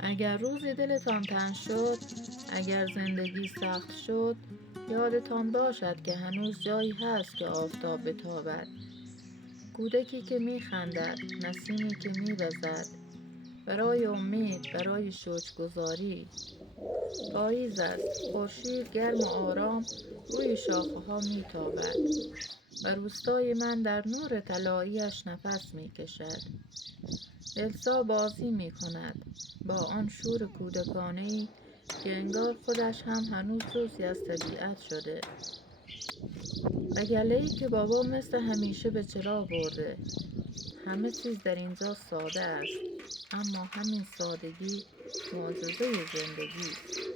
اگر روزی دلتان تنگ شد، اگر زندگی سخت شد، یادتان باشد که هنوز جایی هست که آفتاب بتابد. کودکی که میخندد، نسیمی که میوزد، برای امید، برای شکرگزاری. پاییز است، خورشید گرم و آرام روی شاخه‌ها میتابد و روستای من در نور طلایی‌اش نفس میکشد. دلسا بازی میکند با آن شور کودکانه‌ای که انگار خودش هم هنوز جزئی از طبیعت شده. و گله‌ای که بابا مثل همیشه به چرا برده. همه چیز در اینجا ساده است، اما همین سادگی معجزه زندگی است.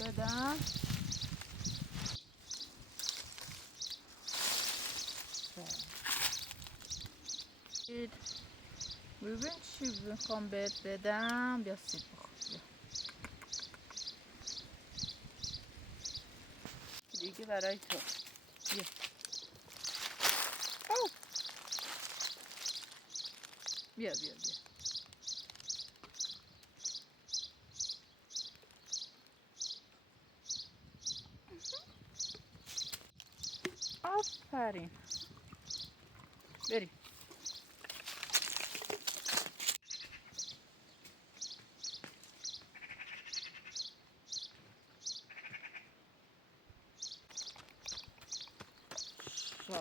بدم ببین چی میخوام بهت بدم. بیا سیب بخور. دیگه برای تو. بیا. بیا بیا بیا. آفرین. بریم. شا.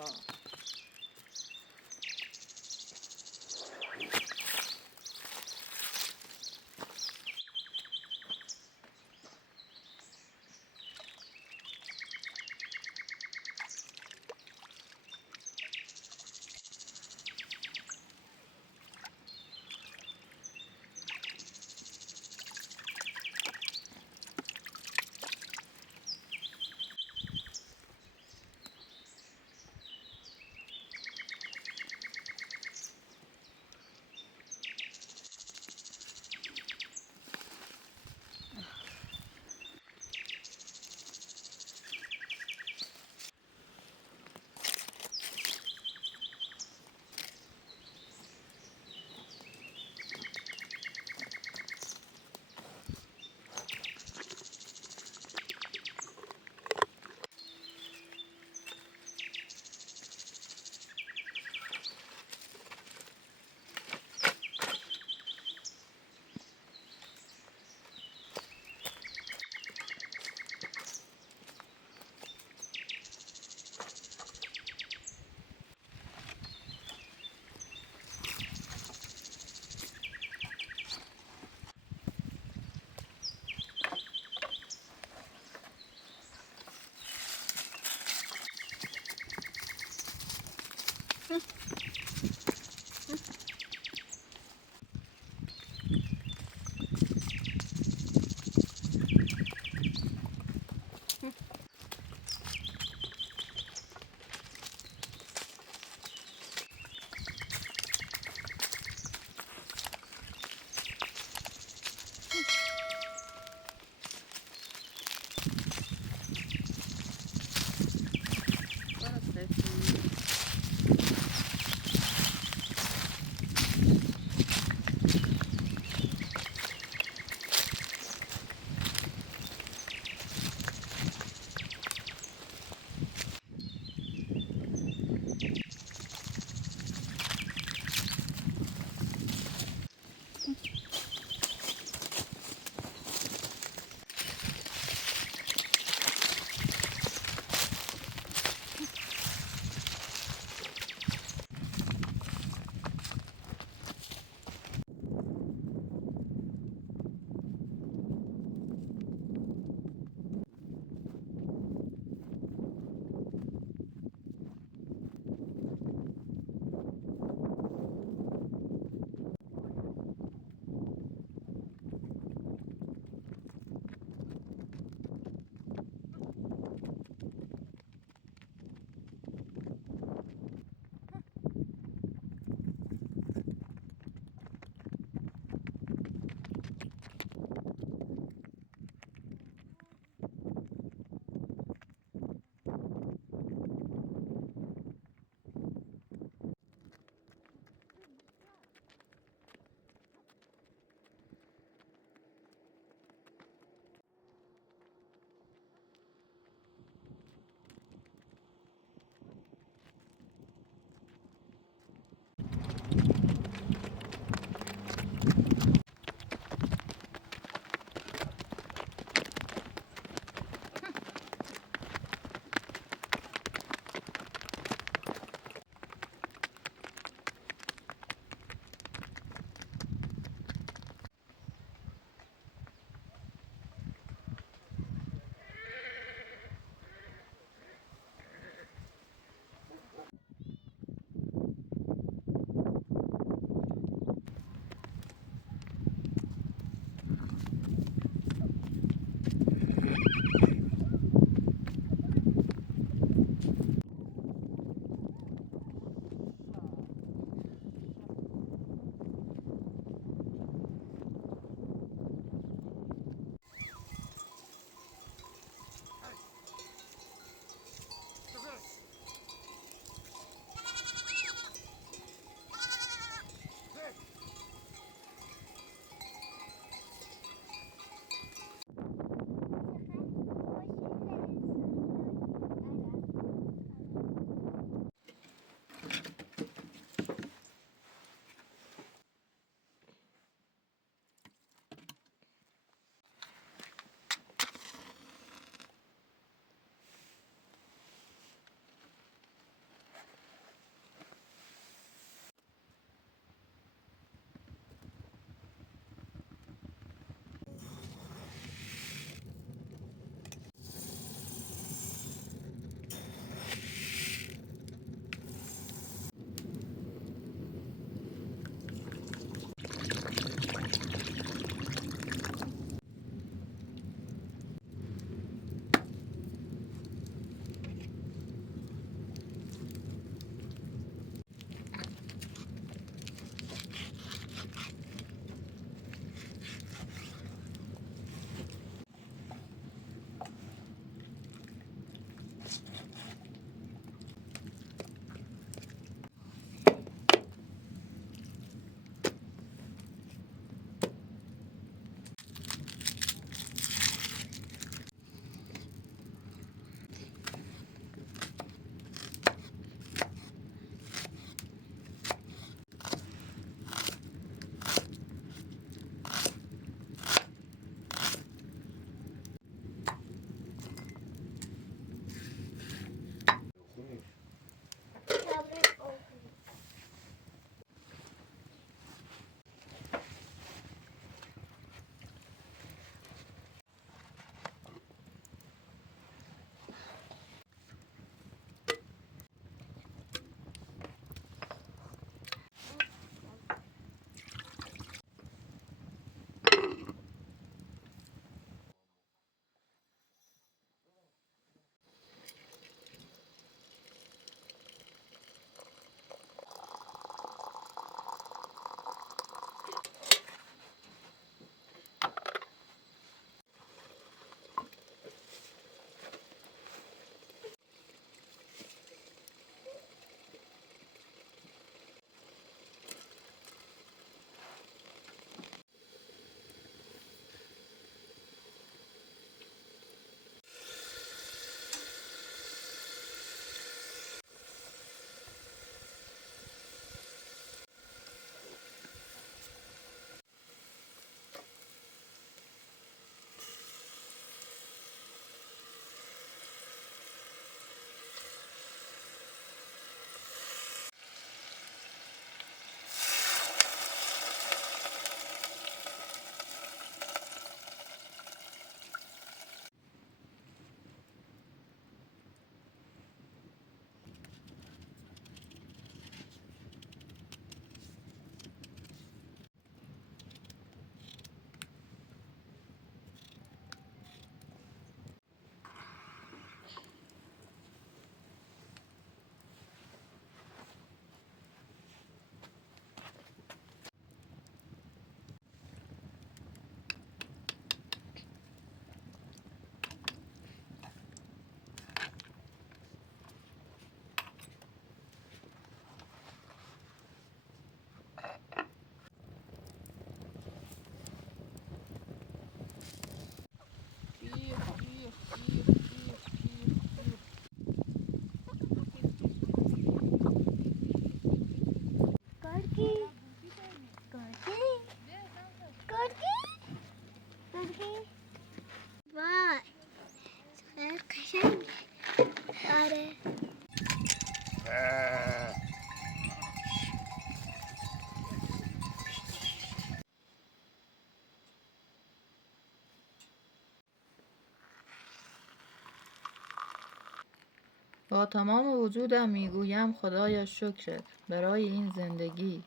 با تمام وجودم میگویم خدایا شکرت برای این زندگی،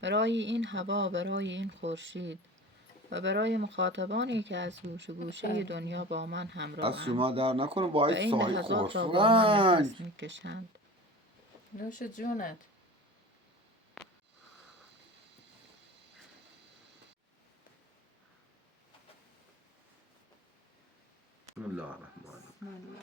برای این هوا، برای این خورشید و برای مخاطبانی که از گوشه گوشه دنیا با من از همراهند شما در نکنه و باید این سای لحظات خوش را با من نفس رنج. میکشند. نوش جونت. بسم الله الرحمن الرحیم.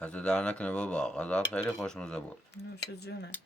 دست در نکنه بابا، غذات خیلی خوشمزه بود. نوش جونت.